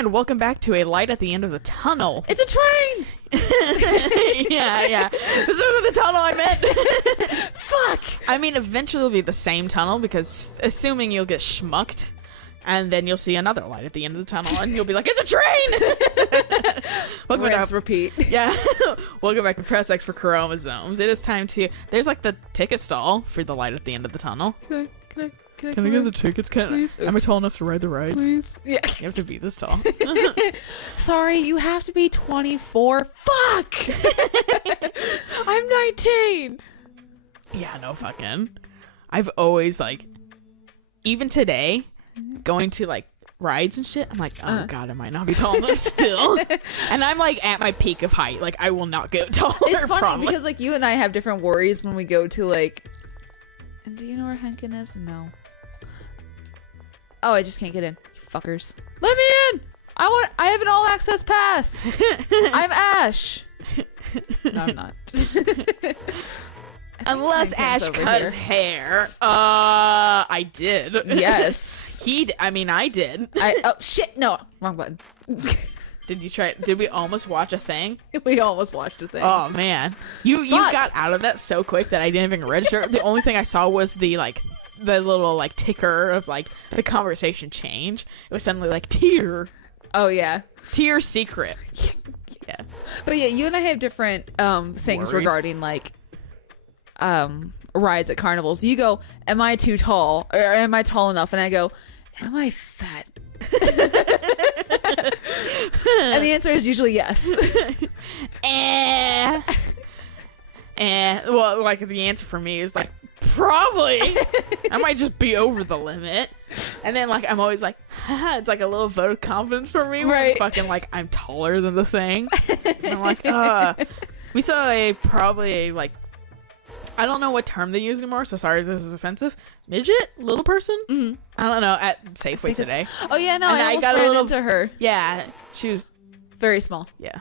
And welcome back to a light at the end of the tunnel. It's a train! yeah. This wasn't the tunnel I meant. Fuck! I mean, eventually it'll be the same tunnel because assuming you'll get schmucked and then you'll see another light at the end of the tunnel and you'll be like, it's a train! Welcome Rinse, to repeat. Yeah. Welcome back to Press X for chromosomes. It is time to... There's like the ticket stall for the light at the end of the tunnel. Can I get the tickets? Am I tall enough to ride the rides? Please. Yeah. You have to be this tall. Sorry, you have to be 24. Fuck! I'm 19! Yeah, no fucking. I've always, like, even today, going to, like, rides and shit, I'm like, oh god, I might not be tall enough still. And I'm, like, at my peak of height. Like, I will not get taller. It's funny probably. because, like, you and I have different worries when we go to, like... Do you know where Henkin is? No. Oh, I just can't get in. You fuckers. Let me in! I have an all-access pass! I'm Ash! No, I'm not. Unless Ash cut his hair. I did. Yes. I did. Oh, shit! No, wrong button. Did we almost watch a thing? We almost watched a thing. Oh, man. You got out of that so quick that I didn't even register. The only thing I saw was the little, like, ticker of, like, the conversation change. It was suddenly, like, tier. Oh, yeah. Tier secret. Yeah. But, yeah, you and I have different things Worries. regarding, like, rides at carnivals. You go, am I too tall? Or am I tall enough? And I go, am I fat? And the answer is usually yes. Well, like, the answer for me is, like, probably. I might just be over the limit. And then, like, I'm always like, haha, it's like a little vote of confidence for me. Right. Fucking, like, I'm taller than the thing. And I'm like, we saw probably, like, I don't know what term they use anymore, so sorry if this is offensive. Midget? Little person? Mm-hmm. I don't know. At Safeway today. Oh, yeah, no, And I got a little into her. Yeah. She was very small. Yeah.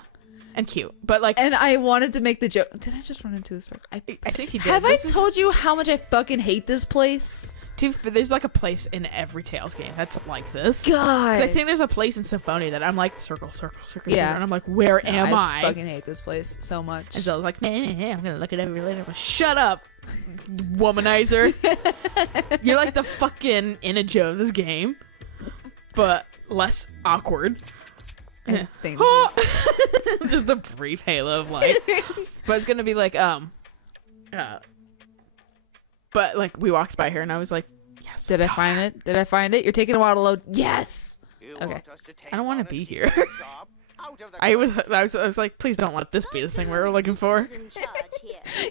And cute. But, like... And I wanted to make the joke. Did I just run into a store? I think you did. Have I told you how much I fucking hate this place? Dude, but there's, like, a place in every Tales game that's like this. God. I think there's a place in Symphonia that I'm like, circle, yeah. And I'm like, where am I? I fucking hate this place so much. And so I was like, nah, I'm going to look at every later. Like, shut up, womanizer. You're like the fucking Inaja of this game, but less awkward. Just the brief halo of life. But it's gonna be like but like we walked by her and I was like, yes. Did I find it? You're taking a while to load. Yes. Okay. I don't want to be here. I was like, please don't let this be the thing we're looking for.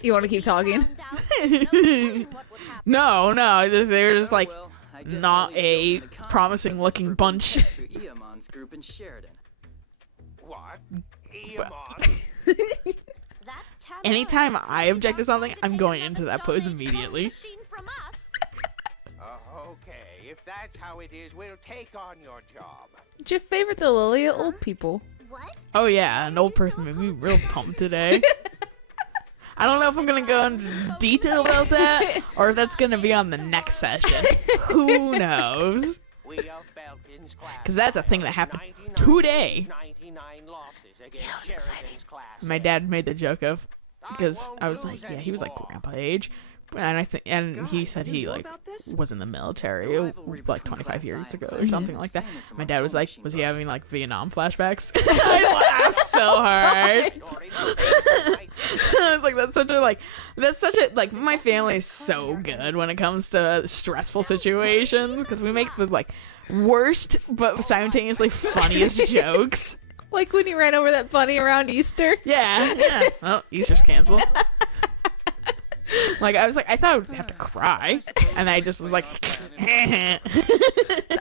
You want to keep talking? No, they're just like not a promising looking bunch. Anytime I object to something, I'm going into that pose immediately. Okay, if that's how it is, we'll take on your job. Did you favorite the Lilia old people? What? Oh yeah, an old person made me real pumped today. I don't know if I'm gonna go into detail about that or if that's gonna be on the next session. Who knows? Because that's a thing that happened today. Yeah, I was excited. My dad made the joke of, because I was like, yeah, he was like grandpa age, and he said he like was in the military like 25 years ago or something like that. My dad was like, was he having like Vietnam flashbacks? I laughed so hard. I was like, that's such a like my family is so good when it comes to stressful situations because we make the like worst but simultaneously funniest jokes. Like when you ran over that bunny around Easter? Yeah. Well, Easter's canceled. Like, I thought I would have to cry. And I just was like, I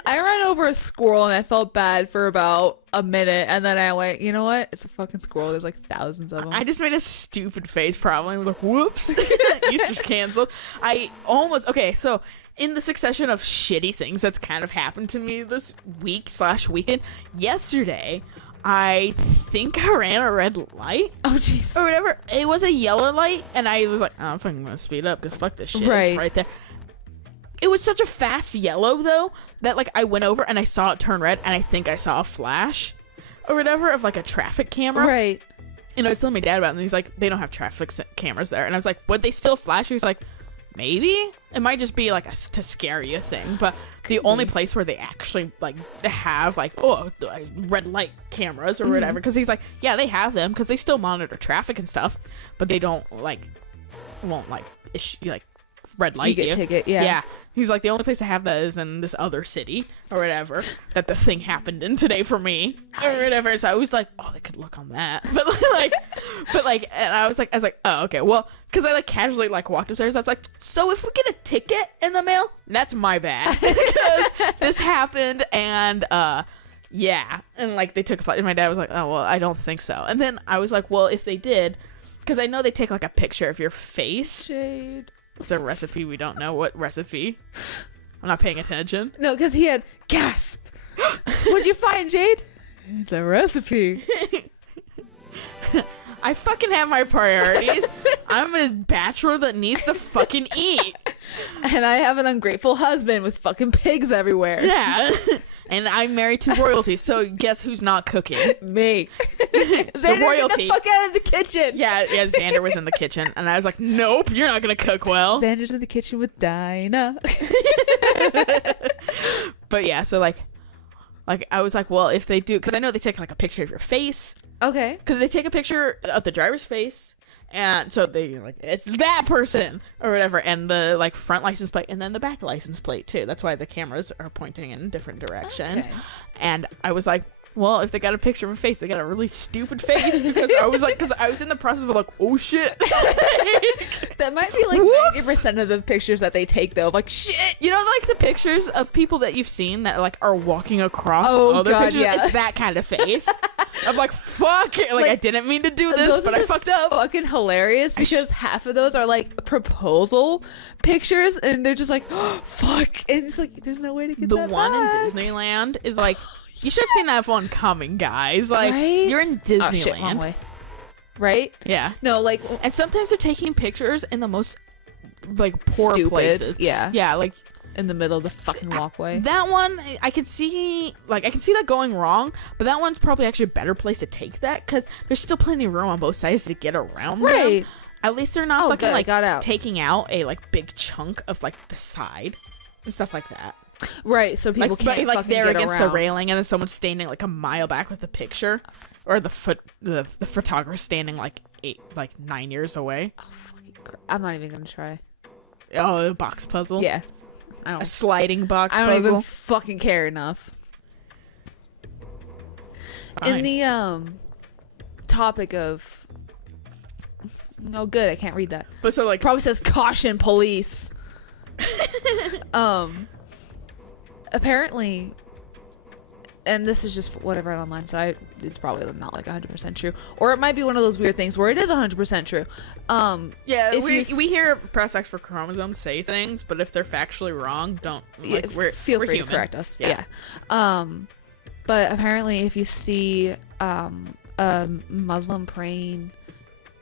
ran over a squirrel and I felt bad for about a minute. And then I went, you know what? It's a fucking squirrel. There's like thousands of them. I just made a stupid face probably. I was like, whoops. Easter's canceled. Okay, so in the succession of shitty things that's kind of happened to me this week/weekend, yesterday, I think I ran a red light. Oh, jeez. Or whatever. It was a yellow light, and I was like, oh, I'm fucking gonna speed up because fuck this shit. Right. It's right there. it was such a fast yellow though that like I went over and I saw it turn red and I think I saw a flash or whatever of like a traffic camera. Right. And I was telling my dad about it and he's like, they don't have traffic cameras there. And I was like, would they still flash? He was like, maybe. It might just be like a to scare you thing. But the only place where they actually like have like, red light cameras or whatever. Because he's like, yeah, they have them because they still monitor traffic and stuff. But they don't won't issue like red light You get ticket, yeah. Yeah. He's like, the only place I have that is in this other city or whatever that the thing happened in today for me or whatever. So I was like, oh, they could look on that. And I was like, oh, okay. Well, because I like casually like walked upstairs. I was like, so if we get a ticket in the mail, that's my bad. Because this happened and yeah. And like they took a flight and my dad was like, oh, well, I don't think so. And then I was like, well, if they did, because I know they take like a picture of your face. Jade. It's a recipe. We don't know what recipe. I'm not paying attention. No, because he had gasp. What'd you find, Jade? It's a recipe. I fucking have my priorities. I'm a bachelor that needs to fucking eat. And I have an ungrateful husband with fucking pigs everywhere. Yeah. And I'm married to royalty, so guess who's not cooking? Me. The royalty. Get the fuck out of the kitchen. Yeah, Xander was in the kitchen, and I was like, nope, you're not gonna cook well. Xander's in the kitchen with Dinah. But yeah, so like I was like, well, if they do, because I know they take like a picture of your face. Okay. Because they take a picture of the driver's face, and so they like, it's that person or whatever, and the like front license plate and then the back license plate too. That's why the cameras are pointing in different directions. Okay. And I was like, well, if they got a picture of a face, they got a really stupid face. Because I was like, because I was in the process of like, oh shit. That might be like 90% of the pictures that they take though. Like shit. You know, like the pictures of people that you've seen that like are walking across other God, pictures. yeah. It's that kind of face. I'm like, fuck. Like I didn't mean to do this, but I fucked up. Fucking hilarious because half of those are like proposal pictures, and they're just like, oh, fuck. And it's like, there's no way to get The that one back. in Disneyland is like, you should have seen that one coming, guys. Like, Right? you're in Oh, shit, wrong Disneyland. way. Right? Yeah. No, like And sometimes they're taking pictures in the most like poor stupid places. Yeah. Yeah, like In the middle of the fucking walkway. that one, I can see that going wrong, but that one's probably actually a better place to take that because there's still plenty of room on both sides to get around them. Right. At least they're not Oh, fucking good, I got out. taking out a like big chunk of like the side and stuff like that. Right, so people Like, can't like fucking they're get against around. the railing, and then someone's standing like a mile back with the picture, or the photographer standing like 9 years away. Oh, fucking crap. I'm not even gonna try. Oh, a box puzzle. Yeah. A sliding box I don't puzzle. even fucking care enough. Fine. In the topic of no good, I can't read that. But so like Probably says caution police. Apparently, and this is just what I've read online, so it's probably not like 100% true, or it might be one of those weird things where it is 100% true. yeah, if we hear press X for chromosomes say things, but if they're factually wrong, don't like feel we're free human. to correct us. Yeah. But apparently, if you see a Muslim praying,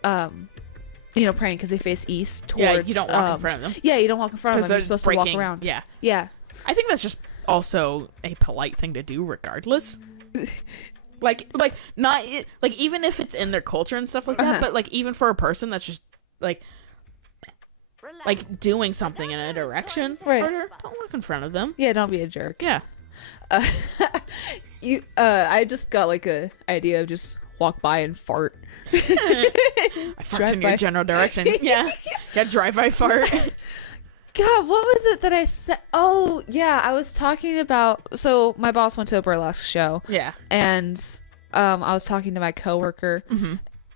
praying because they face east towards. Yeah, you don't walk in front of them. Yeah, you don't walk in front of them. You're they're supposed to walk around. Yeah, Yeah. I think that's just also a polite thing to do, regardless. like not like even if it's in their culture and stuff like that, but like even for a person that's just like doing something in a direction, Right. Don't walk in front of them. Yeah, don't be a jerk. Yeah. I just got like a idea of just walk by and fart. I farted Drive in your by. general direction. Yeah. Yeah, drive-by fart. God, what was it that I said? Oh, yeah, I was talking about. So my boss went to a burlesque show. Yeah. And I was talking to my coworker,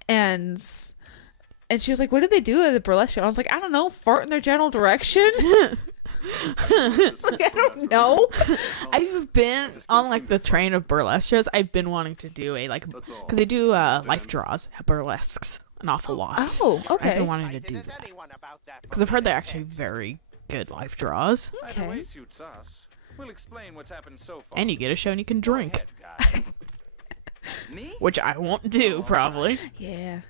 and she was like, "What did they do at the burlesque show?" And I was like, "I don't know, fart in their general direction." Like, I don't know. I've been on like the train of burlesque shows. I've been wanting to do a like because they do life draws at burlesques an awful lot. Oh, I've okay. been wanting to do that because I've heard they're actually very good life draws, Okay. Either way suits us. We'll explain what's happened so far. and you get a show and you can drink, Head guy. Me? which I won't do probably. Yeah.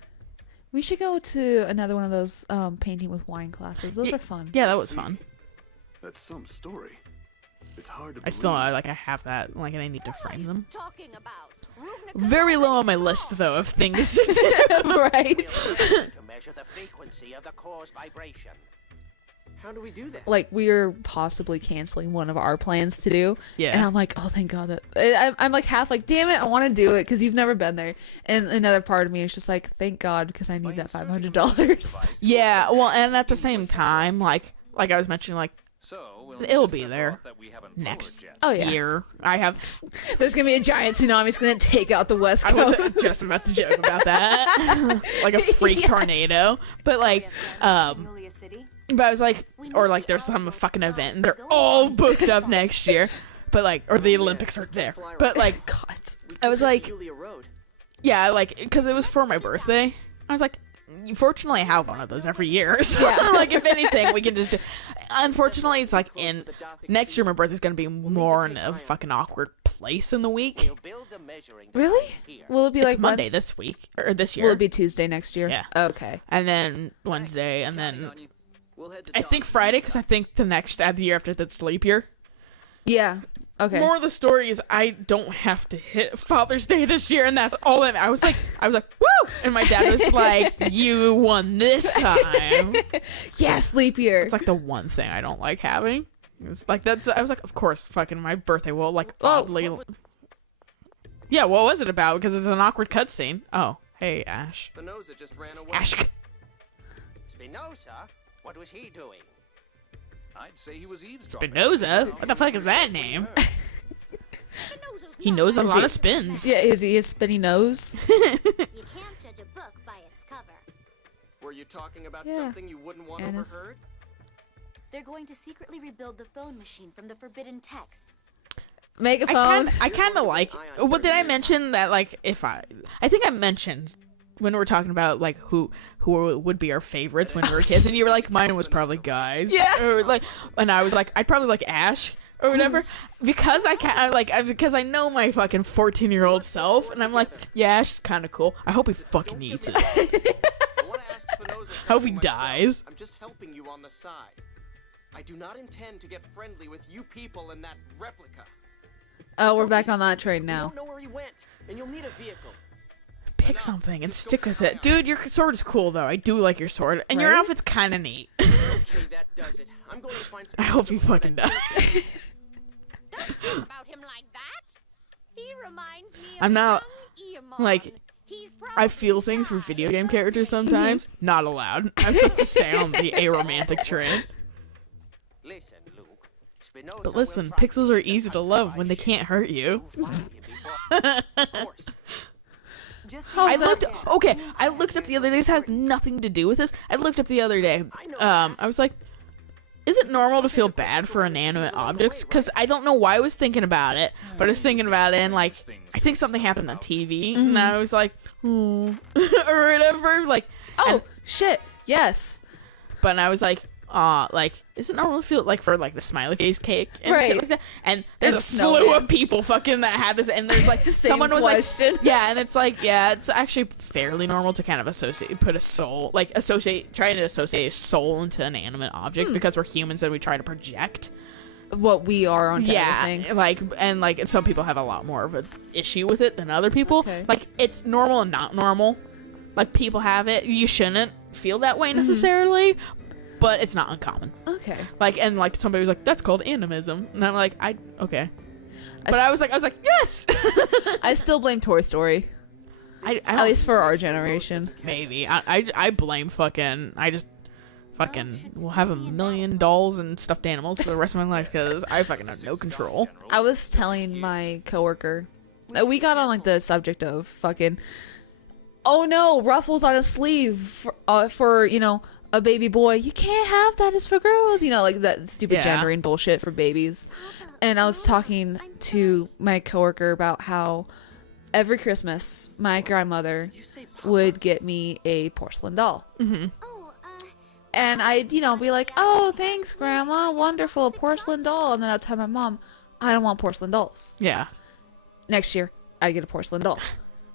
We should go to another one of those painting with wine classes. Those are fun. Yeah, that was fun. That's some story. It's hard to I still I have that, like, and I need to frame them. Talking about Very low on my list, though, of things to do. Right. To measure the frequency of the core's vibration. How do we do that? Like, we're possibly canceling one of our plans to do. Yeah. And I'm like, oh, thank God that I'm like half like, damn it, I want to do it because you've never been there. And another part of me is just like, thank God, because I need that $500. Yeah, well, and at the same time, like I was mentioning, like, So we'll it'll need to be settle there off that we haven't next lowered yet. Oh yeah. year. I have. There's gonna be a giant tsunami. It's gonna take out the West I Coast. was just about to joke about that, like a freak Yes. tornado. But like, Lilia City. but I was like, or like, there's some fucking event and they're all booked up next year. But like, or the Olympics are there. But like, God, I was like, Julia Road. yeah, like, because it was for my birthday. I was like, fortunately, I have one of those every year. So, like, if anything, we can just do. Unfortunately, it's like in next year, my birthday's gonna be more in a fucking awkward place in the week. We'll build the measuring Really? device here. Will it be It's like Monday Wednesday? this week or this year. Will it be Tuesday next year? Yeah. Okay. And then Wednesday, and then We'll head to I think Friday, because I think the year after that's leap year. Yeah. Okay. More of the story is I don't have to hit Father's Day this year, and that's all. I was like, woo! And my dad was like, you won this time. Yes, leap year. It's like the one thing I don't like having. It was like I was like, of course, fucking my birthday will like Oh, oddly. Yeah, what was it about? Because it's an awkward cutscene. Oh, hey Ash. Spinoza just ran away. Ash. Spinoza? What was he doing? I'd say he was eavesdropping. Spinoza? What the fuck is that name? He knows a lot of spins. Yeah, is he a spinny nose? You can't judge a book by its cover. Were you talking about Yeah. something you wouldn't want Annis. overheard? They're going to secretly rebuild the phone machine from the forbidden text. Megaphone. I kind of like. What did I mention that like if I think I mentioned when we were talking about like who would be our favorites when we were kids, and you were like mine was probably guys. Yeah. Or like, and I was like I'd probably like Ash or whatever because because I know my fucking 14-year-old self, and I'm like, yeah, Ash is kind of cool. I hope he fucking eats it. I want to ask Spinoza Hope he something myself. dies. I'm just helping you on the side. I do not intend to get friendly with you people in that replica. Oh, we're Don't back be on that stupid. train You now. don't know where he went, and you'll need a vehicle. Pick something and stick with it, dude. Your sword is cool though. I do like your sword, and your Right? outfit's kind of neat. Okay, that does it. I'm going to find I hope he Spinoza fucking before dies. that Don't talk about him like that. He reminds me of I'm not- a young Eamon. like, He's I feel probably things for shy video and game characters lonely. sometimes. Not allowed. I'm supposed to stay on the aromantic train. Listen, Luke. Spinoza But will listen, try to pixels keep are the easy to country love by when they ship. can't hurt you. You'll find him before- Of course. Just How's I that? looked okay. I looked up the other day. This has nothing to do with this. I looked up the other day. I was like, is it normal to feel bad for inanimate objects? Because I don't know why I was thinking about it, but I was thinking about it, and like, I think something happened on TV, and I was like, oh, or whatever. Like, Oh, and- shit. Yes. but I was like, like, is it normal to feel like for like the smiley face cake and Right. shit like that? And there's And a snowman. slew of people fucking that have this, and there's like someone was question. like, yeah, and it's like, yeah, it's actually fairly normal to kind of try to associate a soul into an animate object because we're humans and we try to project. What we are on Yeah, things. like and some people have a lot more of an issue with it than other people. Okay. Like it's normal and not normal. Like people have it. You shouldn't feel that way necessarily, but it's not uncommon. Okay. Like and like somebody was like, that's called animism, and I'm like, okay. But I was like, yes. I still blame Toy Story. I At don't, least for our generation. maybe I blame fucking. I just fucking will have $1 million dolls and stuffed animals for the rest of my life because I fucking have no control. I was telling my coworker, we got on like the subject of fucking, oh no, ruffles on a sleeve for you know, a baby boy. You can't have that. It's for girls. You know, like that stupid Yeah. gendering bullshit for babies. And I was talking to my coworker about how every Christmas my grandmother would get me a porcelain doll. Oh, And I'd, you know, be like, oh, thanks, Grandma. Wonderful, a porcelain doll. And then I'd tell my mom, I don't want porcelain dolls. Yeah. Next year, I'd get a porcelain doll.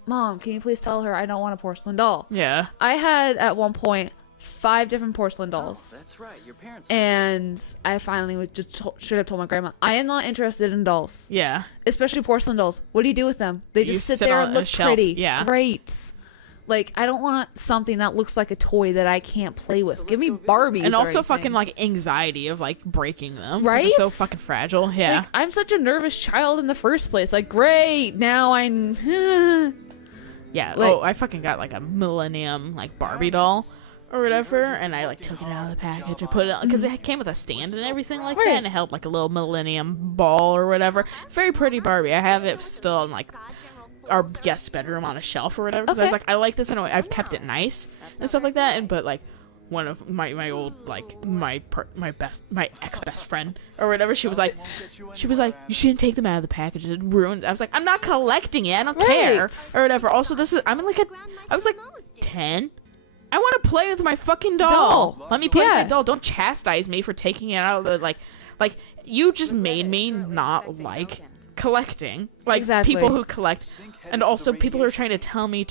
Mom, can you please tell her I don't want a porcelain doll? Yeah. I had, at one point, 5 different porcelain dolls. That's right. Your parents. And I finally would just straight up told my grandma, I am not interested in dolls, Yeah. especially porcelain dolls. What do you do with them? They You just sit sit there on and a look shelf, pretty. yeah. Great. Like, I don't want something that looks like a toy that I can't play with. Give let's me go visit Barbies. And or also anything. fucking like anxiety of like breaking them. 'cause Right? They're so fucking fragile. Yeah. Like, I'm such a nervous child in the first place. Like, great, now I'm. Yeah. like- I fucking got like a Millennium like Barbie doll or whatever, and I like took it out of the package and put it on because it came with a stand and everything like Right. that, and it held like a little Millennium ball or whatever. Very pretty Barbie. I have it still in like our guest bedroom on a shelf or whatever. 'Cause I was Okay. like, I like this and I've kept it nice and stuff like that. And but like one of my old like my ex best friend or whatever, she was like you shouldn't take them out of the package. It ruins. I was like, I'm not collecting it. I don't care Right. or whatever. Also, I was like 10. I want to play with my fucking doll. Doll. Let me play Yeah. with the doll. Don't chastise me for taking it out of the like you just made me not like collecting. Like Exactly. people who collect, and also people who are trying to tell me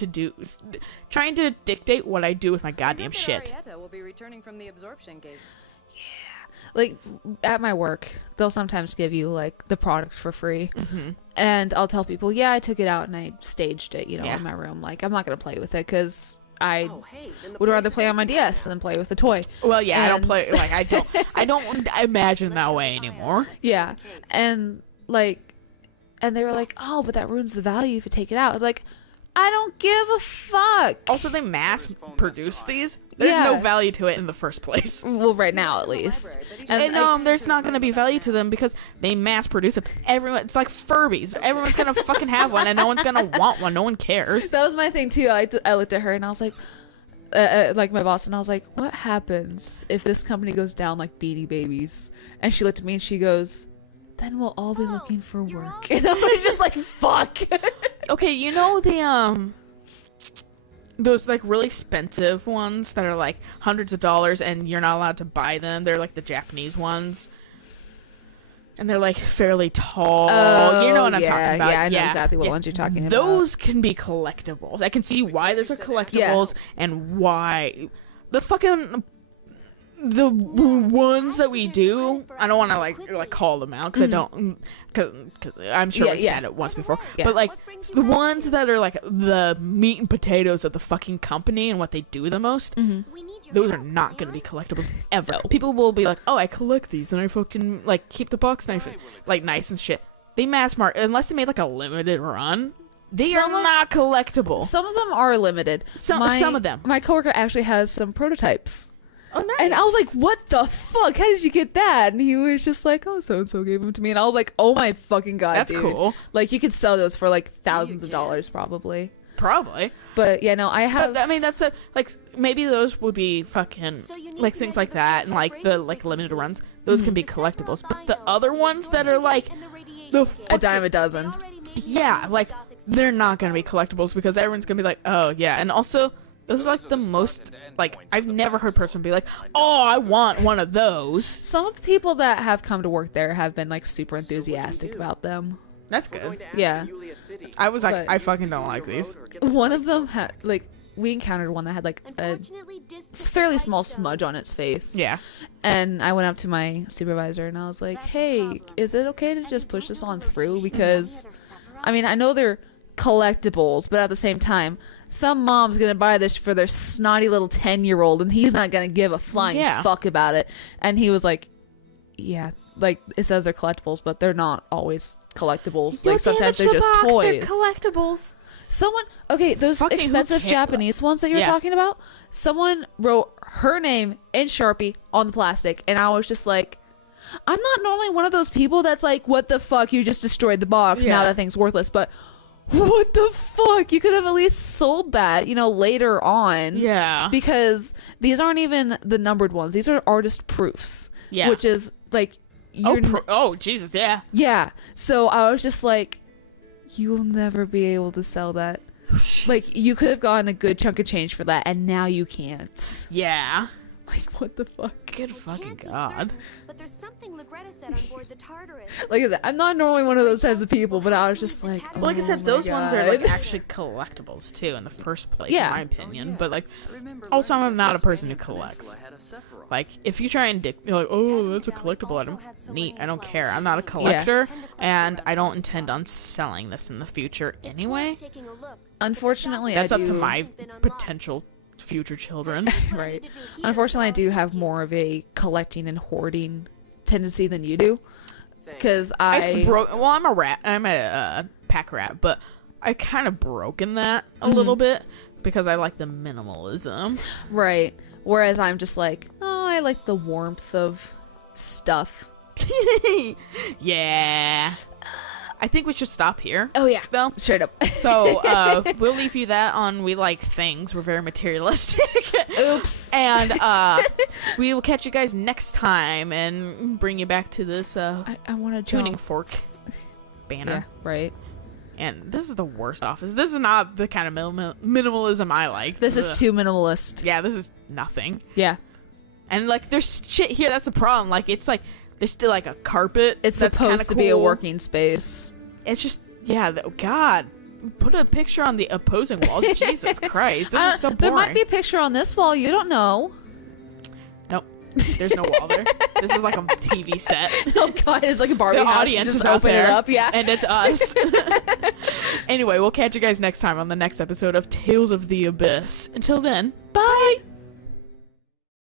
trying to dictate what I do with my goddamn shit. Will be returning from the absorption gate. Like, at my work, they'll sometimes give you, like, the product for free. Mm-hmm. And I'll tell people, yeah, I took it out and I staged it, Yeah. in my room. Like, I'm not going to play with it because I Oh, hey, then the would rather place play is on my empty DS now. than play with the toy. Well, yeah, I don't And- play like I don't imagine that way anymore. Yeah. And, like, and they were like, oh, but that ruins the value if you take it out. I was like, I don't give a fuck. Also, they mass produce these. There's no Yeah. value to it in the first place. Well, right now, at least. And there's not going to be value to them because they mass produce it. It's like Furbies. Everyone's going to fucking have one, and no one's going to want one. No one cares. That was my thing, too. I looked at her and I was like, like my boss, and I was like, what happens if this company goes down like Beanie Babies? And she looked at me and she goes, then we'll all be looking for work. And I was just like, fuck. Okay, you know the those like really expensive ones that are like hundreds of dollars and you're not allowed to buy them. They're like the Japanese ones. And they're like fairly tall. You know what I'm talking about. Yeah, I know exactly what ones you're talking about. Those can be collectibles. I can see why there's a collectibles and why the fucking the ones that we do. I don't want to like call them out because I don't. Cause I'm sure we've said it once before. Yeah. But like the ones that are like the meat and potatoes of the fucking company and what they do the most. Those are not going to be collectibles ever. People will be like, oh, I collect these and I fucking like keep the box knife like nice and shit. They mass market unless they made like a limited run. They are not collectible. Some of them are limited. Some of them. My coworker actually has some prototypes. Oh, nice. And I was like, what the fuck? How did you get that? And he was just like, oh, so-and-so gave them to me. And I was like, oh my fucking God, That's dude. cool. Like, you could sell those for like thousands of dollars probably. Probably. But yeah, no, I have... But, I mean, that's a like maybe those would be fucking like things like that and like the like limited runs. Those can be collectibles. But the other ones that are like the a dime a dozen. yeah, like they're not gonna be collectibles because everyone's gonna be like, oh yeah, and also those are like the most like I've never heard a person be like, oh, I want one of those. Some of the people that have come to work there have been like super enthusiastic about them. That's We're going good. to ask Yeah. Yulia City. I was like, But- I fucking don't like these. One of them had like we encountered one that had like a fairly small smudge on its face. Yeah. And I went up to my supervisor and I was like, hey, is it okay to just push this on through? Because, I mean, I know they're collectibles, but at the same time, some mom's going to buy this for their snotty little 10-year-old and he's not going to give a flying fuck about it. And he was like, yeah, like it says they're collectibles, but they're not always collectibles. Like sometimes they're just toys. They're collectibles. Someone, okay, those Fucking who expensive cares? Japanese ones that you're Yeah. talking about, someone wrote her name in Sharpie on the plastic, and I was just like, I'm not normally one of those people that's like, what the fuck, you just destroyed the box, now Yeah. that thing's worthless, but what the fuck, you could have at least sold that, later on. Yeah. Because these aren't even the numbered ones, these are artist proofs. Yeah. Which is, like, you're Oh, Jesus, yeah. yeah. So I was just like, you will never be able to sell that. Like, you could have gotten a good chunk of change for that, and now you can't. Yeah. Like, what the fuck? Good I fucking can't be god. certain, but there's something Ligretta said on board the Tartarus. Like I said, I'm not normally one of those types of people, but I was just like, Well, like I said, oh those my ones are like God. actually collectibles too in the first place, Yeah. in my opinion. But like, I remember also learning I'm that not a this person who Peninsula collects. had a Sephiroth. Like, if you try and you're like, oh, that's a collectible item. Neat, I don't care. I'm not a collector, and I don't intend on selling this in the future anyway. Taking a look. Unfortunately, That's I up to do- my potential future children. Right. Unfortunately, I do have more of a collecting and hoarding tendency than you do, because Well, I'm a rat. I'm a pack rat, but I kind of broken that a little bit because I like the minimalism. right. Whereas I'm just like, oh, I like the warmth of stuff. Yeah. I think we should stop here. Oh yeah, Though. straight up. So we'll leave you that on we like things. We're very materialistic. Oops. And we will catch you guys next time and bring you back to this I want to tuning fork banner. Yeah, right. And this is the worst office. This is not the kind of minimalism I like. This is Ugh. too minimalist. Yeah, this is nothing. Yeah. And like there's shit here that's a problem. Like it's like there's still like a carpet. It's that's supposed to kinda be a cool. working space. It's just God. Put a picture on the opposing walls. Jesus Christ. This is so boring. There might be a picture on this wall. You don't know. Nope. There's no wall there. This is like a TV set. Oh god, it's like a Barbie The house. audience Just is out open there, it up. Yeah. and it's us. Anyway, we'll catch you guys next time on the next episode of Tales of the Abyss. Until then, Bye.